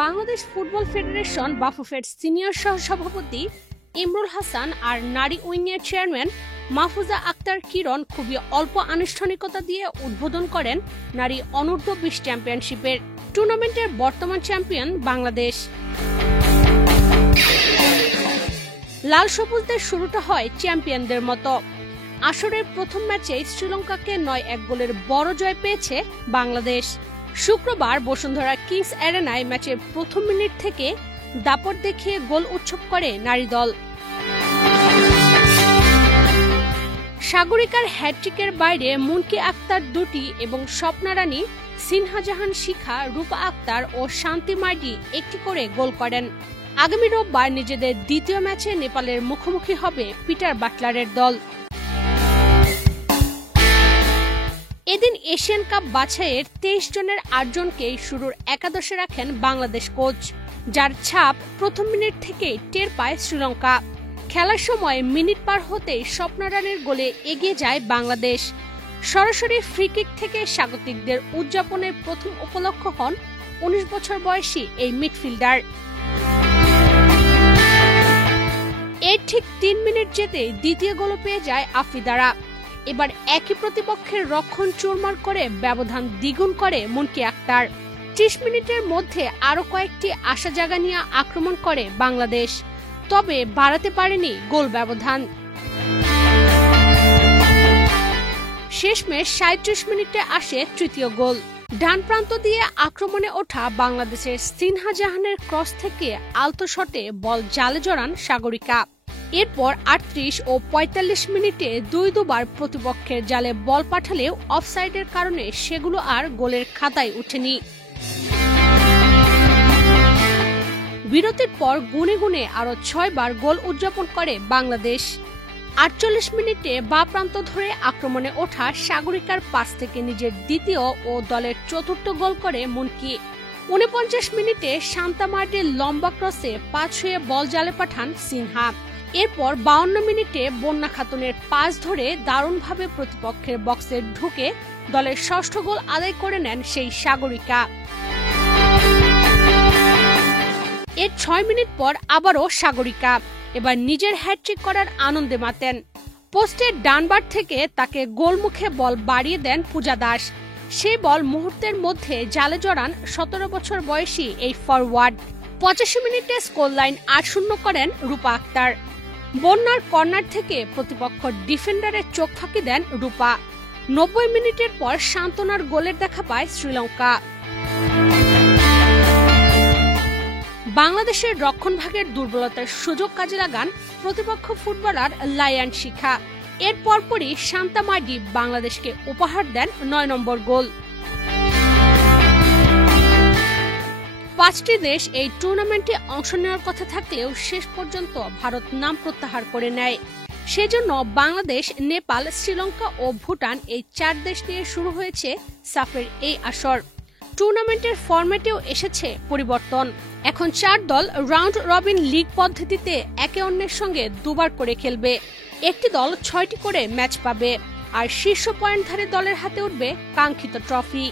Bangladesh football federation বাফুফের senior সহ-সভাপতি ইমরুল হাসান আর নারী উইংয়ের চেয়ারম্যান মাহফুজা আক্তার কিরণ খুবই অল্প আনুষ্ঠানিকতা দিয়ে উদ্বোধন করেন নারী অনূর্ধ্ব-20 চ্যাম্পিয়নশিপের। টুর্নামেন্টের বর্তমান চ্যাম্পিয়ন বাংলাদেশ। লাল সবুজদের শুরুটা হয় চ্যাম্পিয়নদের মতো। আসরের প্রথম ম্যাচে শ্রীলঙ্কাকে 9-1 গোলের বড় জয় পেয়েছে বাংলাদেশ। শুক্রবার বসুন্ধরা কিংস অ্যারেনায় ম্যাচের প্রথম মিনিট থেকে দাপট দেখিয়ে গোল উৎসব করে নারী দল। সাগরিকার হ্যাটট্রিকের বাইরে মুনকি আক্তার 2টি এবং স্বপ্না রানী, সিনহা জাহান শিখা, রূপা আক্তার ও শান্তি মার্ডি 1টি করে গোল করেন। আগামী রোববার নিজেদের দ্বিতীয় ম্যাচে নেপালের মুখোমুখি হবে পিটার বাটলারের দল। এদিন এশিয়ান কাপ বাছাইয়ের 23 জনের 8 জনকেই শুরুর একাদশে রাখেন বাংলাদেশ কোচ, যার ছাপ প্রথম মিনিট থেকেই টের পায় শ্রীলঙ্কা। খেলার সময় মিনিট পার হতেই স্বপ্না রানীর গোলে এগিয়ে যায় বাংলাদেশ। সরাসরি ফ্রি কিক থেকে স্বাগতিকদের উদযাপনের প্রথম উপলক্ষ হন 19 বছর বয়সী এই মিডফিল্ডার। এর ঠিক 3 মিনিট যেতেই দ্বিতীয় গোল পেয়ে যায় আফ্রিদারা। এবার একই প্রতিপক্ষের রক্ষণ চুরমার করে ব্যবধান দ্বিগুণ করে মুনকি আক্তার। 30 মিনিটের মধ্যে আরো কয়েকটি আশা জাগা নিয়ে আক্রমণ করে বাংলাদেশ, তবে বাড়াতে পারেনি গোল ব্যবধান। শেষমেশ 37 মিনিটে আসে তৃতীয় গোল। ডান প্রান্ত দিয়ে আক্রমণে ওঠা বাংলাদেশের সিনহা জাহানের ক্রস থেকে আলতো শটে বল জালে জড়ান সাগরিকা। এরপর 38 ও 45 মিনিটে দুবার প্রতিপক্ষের জালে বল পাঠালেও অফসাইডের কারণে সেগুলো আর গোলের খাতায় ওঠেনি। বিরতির পর গুনে গুনে আরো 6 বার গোল উদযাপন করে বাংলাদেশ। 48 মিনিটে বাঁ প্রান্ত ধরে আক্রমণে ওঠা সাগরিকার পাস থেকে নিজের দ্বিতীয় ও দলের চতুর্থ গোল করে মুনকি। 49 মিনিটে শান্তা মার্ডির লম্বা ক্রসে পা ছুঁয়ে বল জালে পাঠান সিনহা। এরপর 52 মিনিটে বন্যা খাতুনের পাস ধরে দারুণভাবে প্রতিপক্ষের বক্সে ঢুকে দলের ষষ্ঠ গোল আদায় করে নেন সেই সাগরিকা। এর 6 মিনিট পর আবারও সাগরিকা, এবার নিজের হ্যাটট্রিক করার আনন্দে মাতেন। পোস্টের ডানবার থেকে তাকে গোলমুখে বল বাড়িয়ে দেন পূজা দাস। সেই বল মুহূর্তের মধ্যে জালে জড়ান 17 বছর বয়সী এই ফরওয়ার্ড। 85 মিনিটে স্কোর লাইন 8-0 করেন রূপা আক্তার। বন্যার কর্নার থেকে প্রতিপক্ষ ডিফেন্ডারের চোখ ফাঁকি দেন রূপা। 90 মিনিটের পর সান্ত্বনার গোলের দেখা পায় শ্রীলঙ্কা। বাংলাদেশের রক্ষণভাগের দুর্বলতার সুযোগ কাজে লাগান প্রতিপক্ষ ফুটবলার লায়ান শিখা। এর পরপরই শান্তা মার্ডি বাংলাদেশকে উপহার দেন 9 নম্বর গোল। 5টি দেশ এই টুর্নামেন্টে অংশ নেওয়ার কথা থাকলেও শেষ পর্যন্ত ভারত নাম প্রত্যাহার করে নেয়। সেজন্য বাংলাদেশ, নেপাল, শ্রীলঙ্কা ও ভুটান এই 4 দেশ নিয়ে শুরু হয়েছে সাফের এই আসর। টুর্নামেন্টের ফরম্যাটেও এসেছে পরিবর্তন। এখন 4 দল রাউন্ড রবিন লিগ পদ্ধতিতে একে অন্যের সঙ্গে দুবার করে খেলবে। একটি দল 6টি করে ম্যাচ পাবে, আর শীর্ষ পয়েন্টধারী দলের হাতে উঠবে কাঙ্ক্ষিত ট্রফি।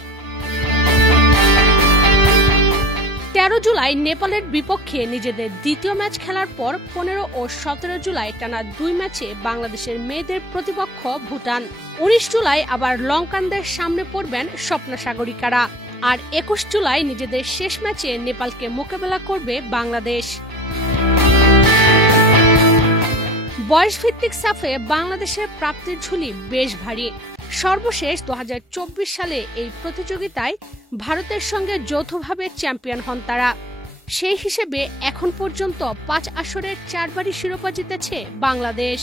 13 জুলাই নেপালের বিপক্ষে নিজেদের দ্বিতীয় ম্যাচ খেলার পর 15 ও 17 জুলাই টানা 2 ম্যাচে বাংলাদেশের মেয়েদের প্রতিপক্ষ ভুটান। 19 জুলাই আবার লঙ্কানদের সামনে পড়বেন স্বপ্না সাগরিকারা। আর 21 জুলাই নিজেদের শেষ ম্যাচে নেপালকে মোকাবেলা করবে বাংলাদেশ। বয়সভিত্তিক সাফে বাংলাদেশের প্রাপ্তির ঝুলি বেশ ভারী। সর্বশেষ 2024 সালে এই প্রতিযোগিতায় ভারতের সঙ্গে যৌথভাবে চ্যাম্পিয়ন হন তারা। সেই হিসেবে এখন পর্যন্ত 5 আসরের 4বারই শিরোপা জিতেছে বাংলাদেশ।